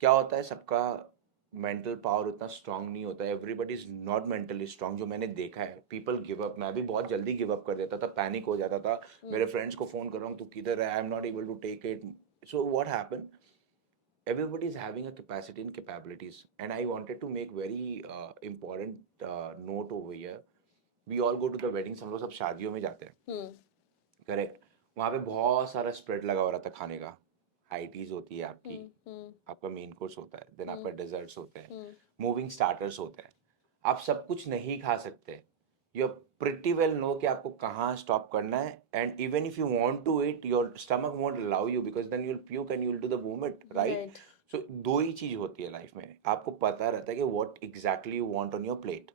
क्या होता है, सबका मेंटल पावर उतना स्ट्रांग नहीं होता है. Everybody is not mentally strong, जो मैंने देखा है. People give up. मैं भी बहुत जल्दी गिव अप कर देता था, पैनिक हो जाता था. मेरे फ्रेंड्स को फोन कर रहा हूँ, तू किधर है, I am not able to take it. So what happen, everybody is having a capacity and capabilities, and I wanted to make very important note over here. We all go to the weddings, हम लोग सब शादियों में जाते हैं, correct? वहाँ पे बहुत सारा स्प्रेड लगा हो रहा था खाने का. हाई टीज होती है आपकी, आपका मेन कोर्स होता है, देन आपका डेजर्ट्स होते हैं, मूविंग स्टार्टर्स होते हैं. आप सब कुछ नहीं खा सकते. यू प्रिटी वेल नो कि आपको कहाँ स्टॉप करना है, and even if you want to eat, your stomach won't allow you, because then you will puke and you will do the vomit, right? So दो ही चीज होती है लाइफ में, आपको पता रहता है कि what exactly you want on your plate,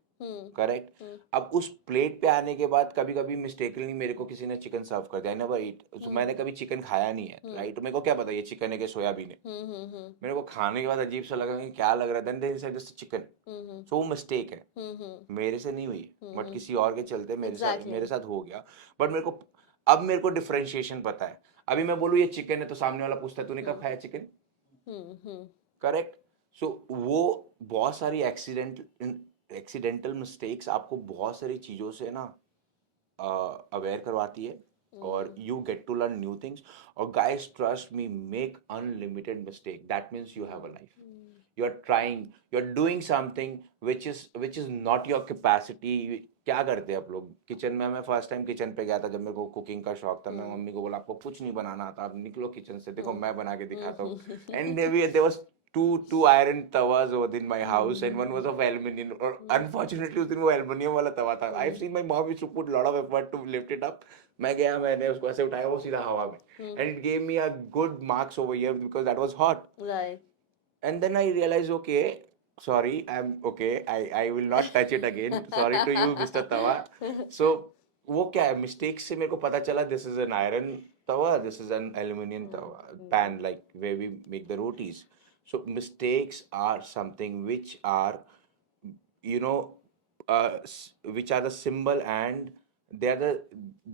correct? अब उस प्लेट पे आने के बाद कभी कभी मिस्टेकली मेरे को किसी ने चिकन सर्व कर दिया, नेवर ईट. मैंने कभी चिकन खाया नहीं है, राइट? तो मेरे को क्या पता ये चिकन है कि सोयाबीन है. मेरे को खाने के बाद अजीब सा लगा कि क्या लग रहा है, देन सेड जस्ट चिकन. सो वो मिस्टेक है, मेरे से नहीं हुई, बट किसी और के चलते मेरे साथ हो गया. बट मेरे को डिफरेंशिएशन पता है. अभी मैं बोलूँ ये चिकन है, तो सामने वाला पूछता है तूने कब खाया चिकन, करेक्ट? सो वो बहुत सारी एक्सीडेंटल मिस्टेक्स आपको बहुत सारी चीज़ों से ना अवेयर करवाती है, और you get to learn new things. और guys trust me, make unlimited mistake, that means you have a life. You are trying, you are doing something which is not your capacity. क्या करते हैं आप लोग kitchen में? मैं first time kitchen पे गया था जब मेरे को कुकिंग का शौक था. मैं मम्मी को बोला आपको कुछ नहीं बनाना आता, आप निकलो किचन से, देखो मैं बना के दिखाता हूँ. And there was two iron tawas within my house, and one was of aluminium, or unfortunately उस दिन वो aluminium वाला तवा था. I've seen my mom used to put a lot of effort to lift it up. मैं गया, मैंने उसको ऐसे उठाया, वो सीधा हवा में, and it gave me a good marks over here because that was hot. Right. And then I realized, okay, sorry, I'm okay. I will not touch it again. Sorry to you, Mr. Tawa. So वो क्या है, mistakes से मेरे को पता चला this is an iron tawa, this is an aluminium tawa pan, like way we make the rotis. So mistakes are something which are, you know, which are the symbol, and they are the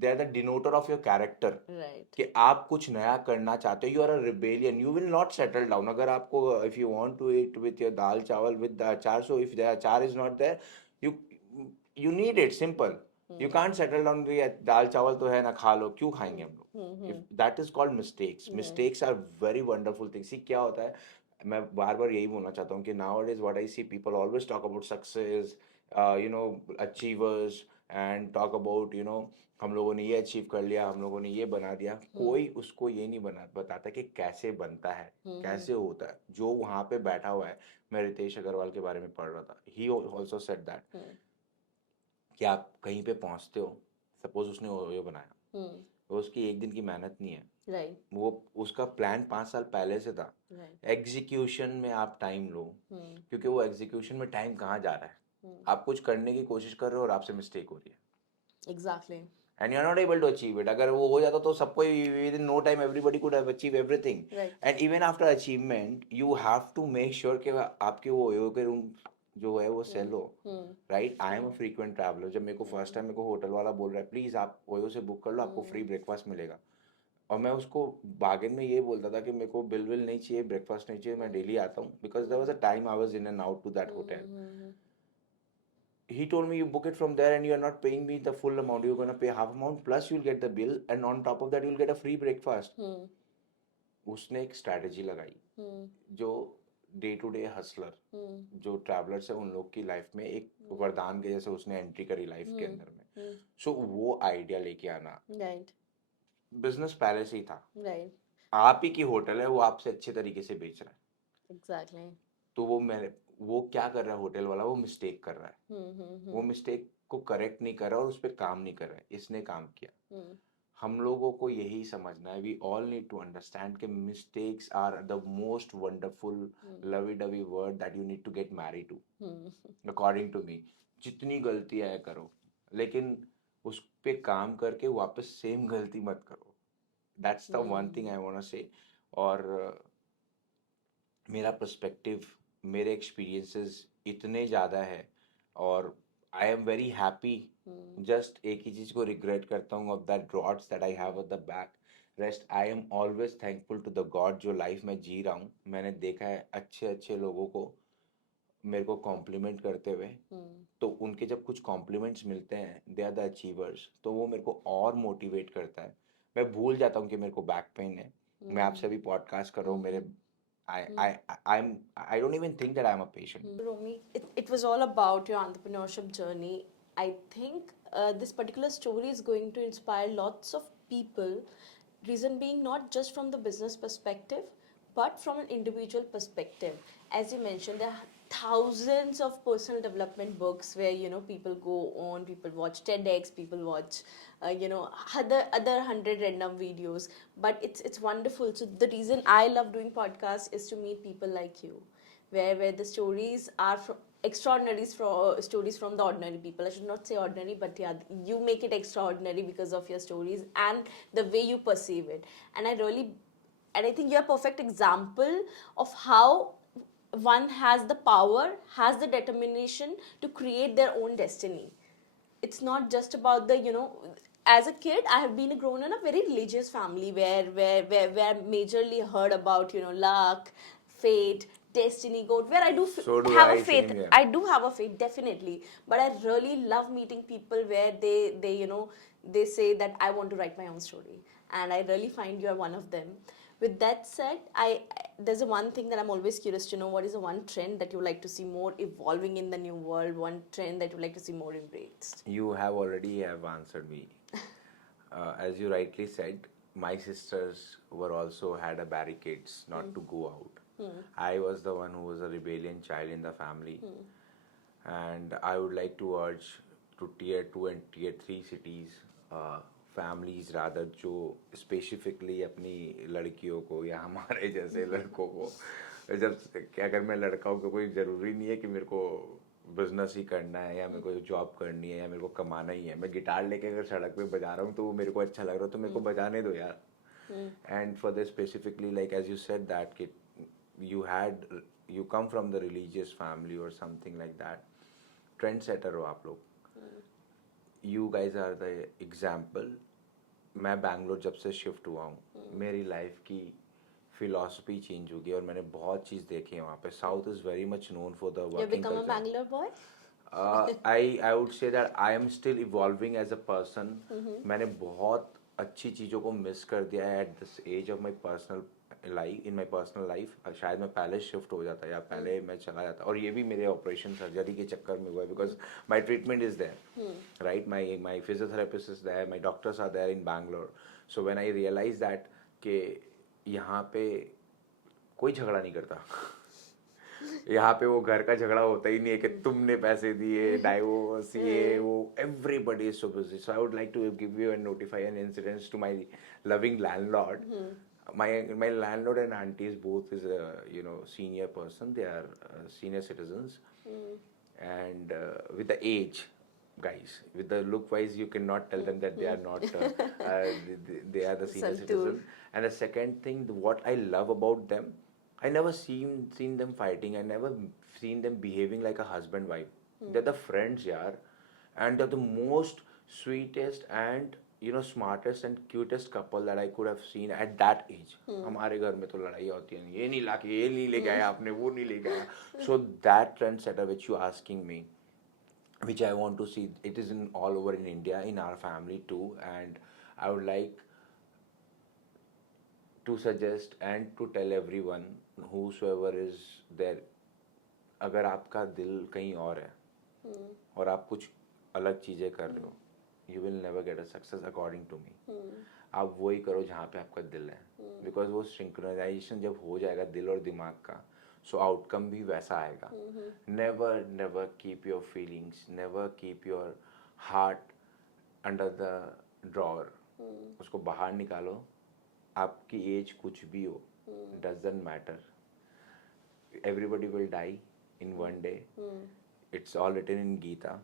they are the denoter of your character. Right. कि आप कुछ नया करना चाहते हो, you are a rebellion, you will not settle down. अगर आपको, if you want to eat with your dal chawal with the achar, so if the achar is not there, you you need it simple. You can't settle down, दाल चावल तो है ना, खा लो, क्यों खाएंगे हम लोग? If that is called mistakes. Mistakes are very wonderful things. See क्या होता है, मैं बार बार यही बोलना चाहता हूँ कि nowadays what I see, people always talk about success, you know, achievers, and talk about, you know, हम लोगों ने ये अचीव कर लिया, हम लोगों ने ये बना दिया. कोई उसको ये नहीं बताता कि कैसे बनता है, कैसे होता है. जो वहां पे बैठा हुआ है, मैं रितेश अग्रवाल के बारे में पढ़ रहा था, ही ऑल्सो सेड दैट कि आप कहीं पे पहुंचते हो, सपोज उसने ओयो बनाया, वो उसकी एक दिन की मेहनत नहीं है. Right. वो उसका प्लान 5 साल पहले से था. Right. एग्जीक्यूशन में आप टाइम लो, क्योंकि वो एग्जीक्यूशन में टाइम कहाँ जा रहा है, आप कुछ करने की कोशिश कर रहे हो और आपसे मिस्टेक हो रही है, Exactly. And you are not able to achieve it. अगर वो हो जाता तो सबको within no time everybody could have achieve everything. Right. And even after achievement you have to make sure कि आपके वो ओयो के रूम जो है वो सेल हो. Right. I am a frequent traveller. जब मेरे को फर्स्ट टाइम मेरे को होटल वाला बोल रहा है प्लीज आप ओयो से बुक कर लो, आपको फ्री ब्रेकफास्ट मिलेगा, और मैं उसको बार्गेन में ये बोलता था कि मेरे को बिल विल नहीं चाहिए, ब्रेकफास्ट नहीं चाहिए, मैं डेली आता हूँ, because there was a time I was in and out to that hotel. He told me you book it from there and you are not paying me the full amount, you're going to pay half amount plus you'll get the bill, and on top of that you'll get a free breakfast. उसने एक strategy लगाई जो day to day Hustler जो travellers है उन लोग की life में एक वरदान के जैसे उसने एंट्री करी लाइफ के अंदर में. सो वो आइडिया लेके आना, Right. बिजनेस पहले से ही था, Right. आप ही की होटल है, वो आपसे अच्छे तरीके से बेच रहा है. Exactly. तो वो क्या कर रहा है होटल वाला, वो मिस्टेक कर रहा है. वो मिस्टेक को करेक्ट नहीं कर रहा और उस पर काम नहीं कर रहा है. इसने काम किया. हम लोगों को यही समझना है, we all need to understand कि mistakes are the most wonderful lovey dovey word that you need to get married to, according to me. जितनी गलतियां है करो, लेकिन उस पे काम करके वापस सेम गलती मत करो. That's the one thing I want to say. और मेरा पर्सपेक्टिव, मेरे एक्सपीरियंसेस इतने ज़्यादा है, और I am very happy. Just एक ही चीज़ को रिग्रेट करता हूँ of that droughts that I have at the back. Rest I am always thankful to the God जो लाइफ में जी रहा हूँ. मैंने देखा है अच्छे अच्छे लोगों को मेरे को कॉम्प्लीमेंट करते हुए, तो उनके जब कुछ कॉम्प्लीमेंट्स मिलते हैं, दे आर द अचीवर्स, तो वो मेरे को और मोटिवेट करता है. मैं भूल जाता हूँ कि मेरे को बैक पेन है. मैं आपसे भी पॉडकास्ट कर रहा हूँ, मेरे I don't even think that I'm a patient. Romy, it was all about your entrepreneurship journey. I think this particular story is going to inspire lots of people. Reason being, not just from the business perspective, but from an individual perspective. As you mentioned, there are thousands of personal development books where people go on, people watch TEDx, people watch other 100 random videos. But it's wonderful. So the reason I love doing podcasts is to meet people like you, where the stories are from extraordinary stories from the ordinary people. I should not say ordinary, but yeah, you make it extraordinary because of your stories and the way you perceive it. And I think you're a perfect example of how one has the power, has the determination to create their own destiny. It's not just about the as a kid I have been grown in a very religious family where I majorly heard about luck, fate, destiny, god, where I do So do have a I, faith. same here. I do have a faith, definitely, but I really love meeting people where they they say that I want to write my own story, and I really find you are one of them. With that said, there's a one thing that I'm always curious to know. What is the one trend that you like to see more evolving in the new world? One trend that you like to see more embraced? You have already have answered me. As you rightly said, my sisters were also had a barricades not to go out. I was the one who was a rebellion child in the family, and I would like to urge to tier 2 and tier 3 cities, families rather जो specifically अपनी लड़कियों को या हमारे जैसे लड़कों को जब कि अगर मैं लड़का हूँ तो कोई ज़रूरी नहीं है कि मेरे को बिजनेस ही करना है या मेरे को जॉब करनी है या मेरे को कमाना ही है. मैं गिटार लेके अगर सड़क पे बजा रहा हूँ तो वो मेरे को अच्छा लग रहा है तो मेरे को बजाने दो यार. And for this specifically, like as you said that kid, you had you come from the religious family or something like that. Trendsetter हो आप लोग. You guys are the example. मैं बैंगलोर जब से शिफ्ट हुआ हूँ मेरी लाइफ की फिलॉसफी चेंज हो गई और मैंने बहुत चीज़ देखी है वहाँ पे. South is very much known for the You working become a culture. Bangalore boy? I would say that I am still evolving as a person. मैंने बहुत अच्छी चीज़ों को मिस कर दिया है at this age of my personal life, in my personal life. शायद मैं पहले शिफ्ट हो जाता या पहले मैं चला जाता. और ये भी मेरे ऑपरेशन सर्जरी के चक्कर में हुआ है because my treatment is there, right? My physiotherapist is there, my doctors are there in Bangalore. So when I realized that कि यहाँ पे कोई झगड़ा नहीं करता. यहाँ पे वो घर का झगड़ा होता ही नहीं है कि तुमने पैसे दिए, डाइवोर्स, ये वो. Everybody is so busy. So I would like to give you and notify an incidence to my loving landlord. My landlord and aunties both is a senior person. They are senior citizens, and with the age, guys, with the look wise, you cannot tell them that they are not. They are the senior Santoor. citizen. And the second thing, what I love about them, I never seen them fighting. I never seen them behaving like a husband wife. They're the friends, yaar, and they're the most sweetest and smartest and cutest couple that I could have seen at that age. हमारे घर में तो लड़ाई होती है, ये नहीं लाके ये नहीं लेके आया आपने, वो नहीं लेके आया. So that trend setter which you asking me, which I want to see, it is in all over in India, in our family too, and I would like to suggest and to tell everyone whosoever is there, अगर आपका दिल कहीं और है और आप कुछ अलग चीज़ें कर रहे हो, you will never get a success according to me. आप वही करो जहाँ पे आपका दिल है, because वो सिंक्रोनाइजेशन जब हो जाएगा दिल और दिमाग का, so आउटकम भी वैसा आएगा. Never keep your feelings, never keep your heart under the drawer. उसको बाहर निकालो. आपकी एज कुछ भी हो, doesn't matter. Everybody will die in one day. It's all written in Gita.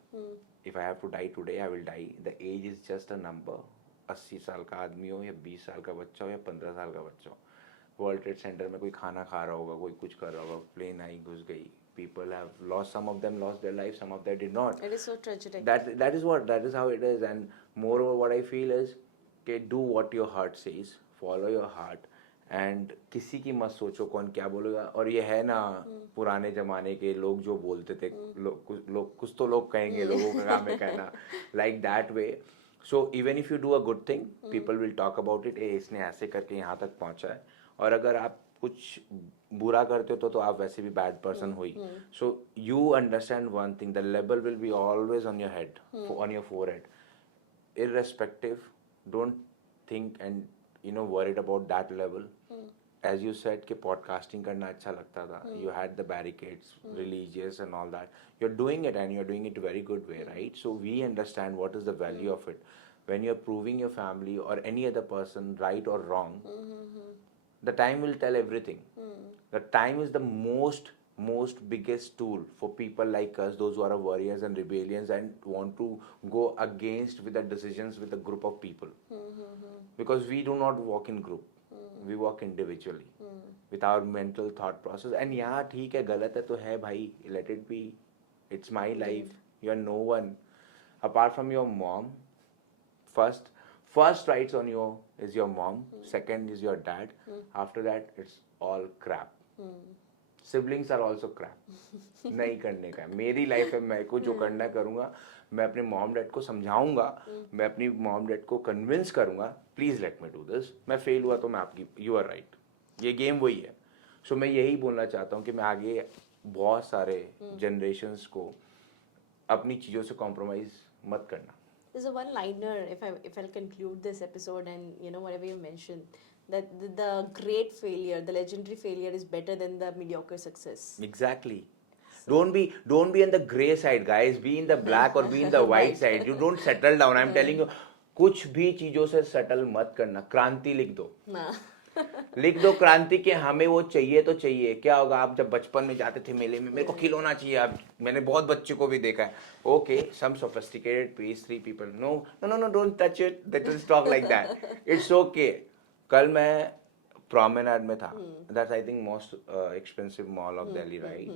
If I have to die today, I will die. The age is just a number. 80 साल का आदमी हो या 20 साल का बच्चा हो या 15 साल का बच्चा हो. वर्ल्ड ट्रेड सेंटर में कोई खाना खा रहा होगा, कोई कुछ कर रहा होगा, प्लेन आई घुस गई. People have lost, some of them lost their life, some of them did not. It is so tragic. That is how it is. And moreover, what I feel is कि do what your heart says, follow your heart, and किसी की मत सोचो कौन क्या बोलेगा. और ये है ना पुराने जमाने के लोग जो बोलते थे, कुछ तो लोग कहेंगे, लोगों का काम है कहना, like that way. So even if you do a good thing, people will talk about it. इसने ऐसे करके यहाँ तक पहुँचा है. और अगर आप कुछ बुरा करते हो तो आप वैसे भी बैड पर्सन हो ही. So you understand one thing, the label will be always on your head, on your forehead, irrespective. Don't think and worried about that level. As you said कि podcasting करना अच्छा लगता था, you had the barricades, religious and all that. You're doing it and you're doing it very good way, right? So we understand what is the value of it. When you're proving your family or any other person right or wrong, the time will tell everything. The time is the most biggest tool for people like us, those who are warriors and rebellions and want to go against with the decisions with a group of people. Because we do not walk in group, we walk individually with our mental thought process. And यहाँ ठीक है, गलत है तो है भाई, let it be. It's my life. You are no one apart from your mom. First rights on you is your mom. Second is your dad. After that, it's all crap. Siblings are also crap. नहीं करने का है. मेरी life है, मैं को जो करना करूँगा. मैं अपने मॉम डैड को समझाऊंगा, मैं अपनी मॉम डैड को कन्विंस करूँगा, please let me do this. मैं फेल हुआ तो मैं आपकी, यू आर राइट, ये गेम वही है. सो मैं यही बोलना चाहता हूँ कि मैं आगे बहुत सारे जनरेशंस को अपनी चीज़ों से कॉम्प्रोमाइज़ मत करना. There's a one-liner, if I'll conclude this episode, and whatever you mentioned, that the great failure, the legendary failure, is better than the mediocre success. Exactly. Don't be on the gray side, guys. Be in the black or be in the white side. You don't settle down. I'm telling you, कुछ भी चीजों से settle मत करना, क्रांति लिख दो, Nah. लिख दो क्रांति के हमें वो चाहिए तो चाहिए। क्या होगा, आप जब बचपन में जाते थे मेले में, मेरे को खिलौना चाहिए, आप, मैंने बहुत बच्चों को भी देखा है, okay some sophisticated page three people, no no no no, don't touch it, that is talk like that, it's okay. कल मैं promenade में था, that's I think most expensive mall of Delhi, right?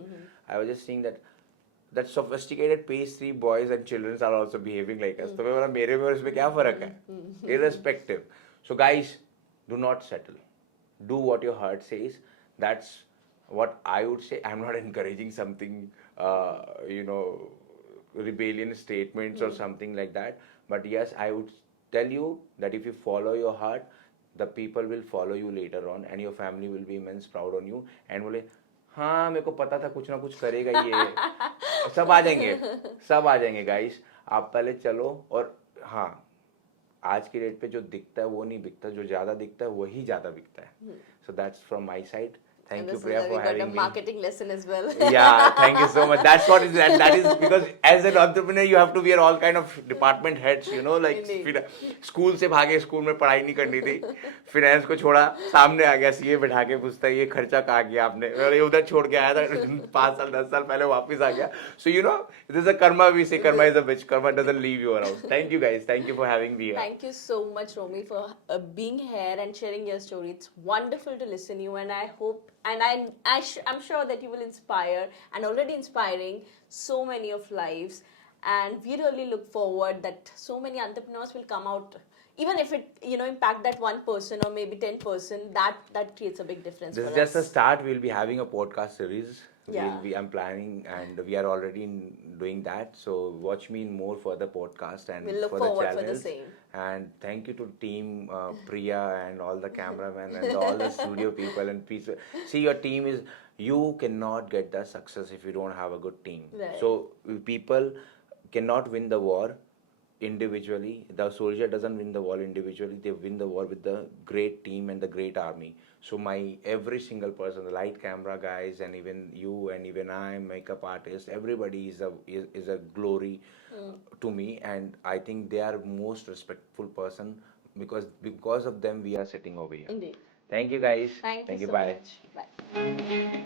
I was just seeing that sophisticated pastry boys and children are also behaving like us. तो मैं बोला मेरे में और इसमें क्या फर्क है? Irrespective. So guys, do not settle. Do what your heart says. That's what I would say. I'm not encouraging something, you know, rebellion statements or something like that. But yes, I would tell you that if you follow your heart, the people will follow you later on and your family will be immense proud on you and बोले हाँ मेरे को पता था कुछ ना कुछ करेगा ये, सब आ जाएंगे, सब आ जाएंगे गाइस, आप पहले चलो। और हाँ, आज की डेट पे जो दिखता है वो नहीं बिकता, जो ज्यादा दिखता है वही ज्यादा बिकता है। So that's from my side. And Thank you, this is Priya, where for we got a having me. marketing lesson as well. Yeah, thank you so much. That's what is that. That is because as an entrepreneur, you have to wear all kind of department heads. You know, like Indeed. School से भागे, school में पढ़ाई नहीं करनी थी, finance को छोड़ा, सामने आ गया सीए बैठा के, पूछता है ये खर्चा कहाँ गया आपने, अरे उधर छोड़ के आया था 5 साल 10 साल पहले, वापस आ गया। So you know, this is a karma. We say karma is a bitch. Karma doesn't leave you around. Thank you guys. Thank you for having me here. Thank you so much, Romy, for being here and sharing your story. It's wonderful to listen you, and I hope, and I'm sure that you will inspire and already inspiring so many of lives. And we really look forward that so many entrepreneurs will come out, even if it impact that one person or maybe 10%. That creates a big difference This for is just a us. start. We'll be having a podcast series. Yeah. I'm planning, and we are already doing that. So watch me in more further podcast and We'll look for the forward for the channels. same. And thank you to team Priya and all the cameramen and all the studio people and please see your team is. You cannot get the success if you don't have a good team. Right. So people cannot win the war individually. The soldier doesn't win the war individually, they win the war with the great team and the great army. So my every single person, the light camera guys and even you and even I, makeup artist, everybody is a glory to me, and I think they are most respectful person, because of them we are sitting over here. Indeed. Thank you guys. Thank you so Bye. much. Bye.